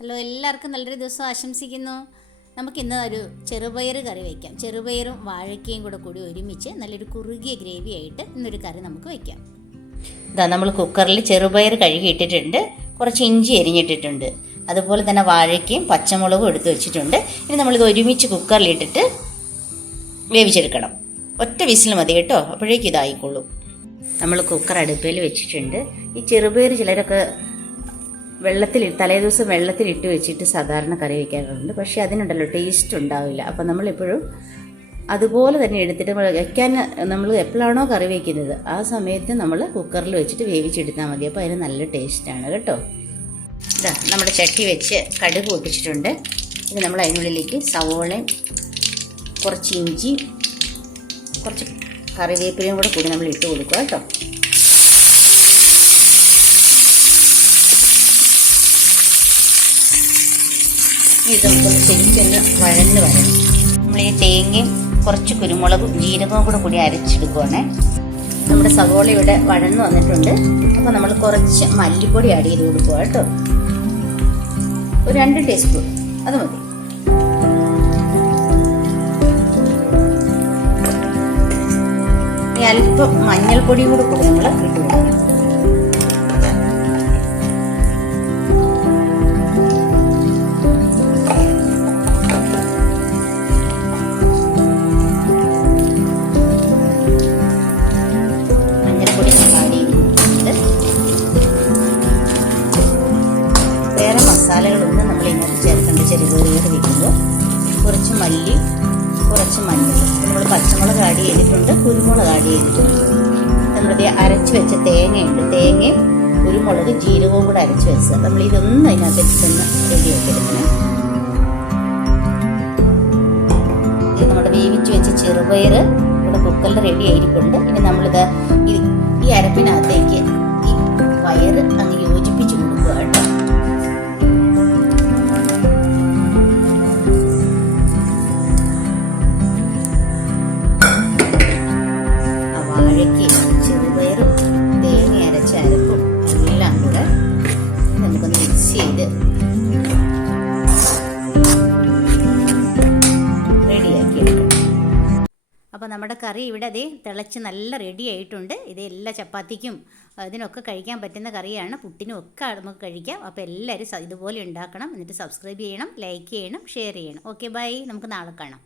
Hello എല്ലാവർക്കും നല്ലൊരു ദിവസം ആശംസിക്കുന്നു. നമുക്കിന്ന് ഒരു ചെറുപയർ കറി വയ്ക്കാം ചെറുപയറും വാഴക്കയും കൂടെ കൂടി ഒരുമിച്ച് നല്ലൊരു കുറുകിയ ഗ്രേവി ആയിട്ട് ഇന്നൊരു കറി നമുക്ക് വയ്ക്കാം ഇതാ നമ്മൾ കുക്കറിൽ ചെറുപയർ കഴുകി ഇട്ടിട്ടുണ്ട് കുറച്ച് ഇഞ്ചി എരിഞ്ഞിട്ടിട്ടുണ്ട്. അതുപോലെ തന്നെ വാഴയ്ക്കയും പച്ചമുളകും എടുത്തു വെച്ചിട്ടുണ്ട്. ഇനി നമ്മളിത് ഒരുമിച്ച് കുക്കറിൽ ഇട്ടിട്ട് വേവിച്ചെടുക്കണം. ഒറ്റ വിസിൽ മതി കേട്ടോ. അപ്പോഴേക്കും ഇതായിക്കോളൂ. നമ്മൾ കുക്കർ അടുപ്പിൽ വെച്ചിട്ടുണ്ട്. ഈ ചെറുപയർ ചിലരൊക്കെ വെള്ളത്തിൽ തലേ തലേദിവസം വെള്ളത്തിലിട്ട് വെച്ചിട്ട് സാധാരണ കറി വയ്ക്കാറുണ്ട് പക്ഷേ അതിനുണ്ടല്ലോ ടേസ്റ്റ് ഉണ്ടാവില്ല. അപ്പം നമ്മളെപ്പോഴും അതുപോലെ തന്നെ എടുത്തിട്ട് വയ്ക്കാൻ നമ്മൾ എപ്പോഴാണോ കറി വയ്ക്കുന്നത് ആ സമയത്ത് നമ്മൾ കുക്കറിൽ വെച്ചിട്ട് വേവിച്ചെടുത്താൽ മതി. അപ്പോൾ അതിന് നല്ല ടേസ്റ്റാണ് കേട്ടോ. ഇതാ നമ്മുടെ ചട്ടി വെച്ച് കടുക് പൊട്ടിച്ചിട്ടുണ്ട്. ഇനി നമ്മൾ അതിനുള്ളിലേക്ക് സവോളയും കുറച്ച് ഇഞ്ചി കുറച്ച് കറിവേപ്പിലയും കൂടെ കൂടി നമ്മൾ ഇട്ട് കൊടുക്കുക കേട്ടോ. ഇത് നമുക്കൊന്ന് ശരിക്കൊന്ന് വഴന്ന്. വരണം നമ്മൾ ഈ തേങ്ങയും കുറച്ച് കുരുമുളകും ജീരകവും കൂടെ കൂടി അരച്ചെടുക്കുവാണേ. നമ്മുടെ സവോള ഇവിടെ വഴന്ന് വന്നിട്ടുണ്ട്. അപ്പോൾ നമ്മൾ കുറച്ച് മല്ലിപ്പൊടി ആഡ് ചെയ്ത് കൊടുക്കുക കേട്ടോ. ഒരു രണ്ട് ടീസ്പൂൺ അത് മതി. അല്പം മഞ്ഞൾപ്പൊടിയും കൂടെ കൂടി നമ്മൾ ഇട്ട് വയ്ക്കുമ്പോൾ കുറച്ച് മല്ലി കുറച്ച് മഞ്ഞൾ. നമ്മൾ പച്ചമുളക് ആഡ് ചെയ്തിട്ടുണ്ട് കുരുമുളക് ആഡ് ചെയ്തിട്ടുണ്ട്. നമ്മുടെ അരച്ച് വെച്ച തേങ്ങയുണ്ട്. തേങ്ങയും കുരുമുളക് ജീരകവും കൂടെ അരച്ച് വെച്ചത് നമ്മൾ ഇതൊന്നും അതിനകത്ത് ഇട്ടൊന്ന് റെഡിയാക്കി എടുക്കണം. നമ്മുടെ വേവിച്ച് വെച്ച ചെറുപയർ ഇവിടെ കുക്കറിൽ റെഡി ആയിരിക്കുന്നുണ്ട്. ഇനി നമ്മളിത് ഈ അരപ്പിനകത്തേക്ക് ഈ പയർ അങ്ങ് അപ്പോൾ നമ്മുടെ കറി ഇവിടെ അതേ തിളച്ച് നല്ല റെഡി ആയിട്ടുണ്ട്. ഇത് എല്ലാ ചപ്പാത്തിക്കും അതിനൊക്കെ കഴിക്കാൻ പറ്റുന്ന കറിയാണ്. പുട്ടിനും ഒക്കെ നമുക്ക് കഴിക്കാം. അപ്പോൾ എല്ലാവരും ഇതുപോലെ ഉണ്ടാക്കണം. എന്നിട്ട് സബ്സ്ക്രൈബ് ചെയ്യണം ലൈക്ക് ചെയ്യണം ഷെയർ ചെയ്യണം. ഓക്കെ ബൈ നമുക്ക് നാളെ കാണാം.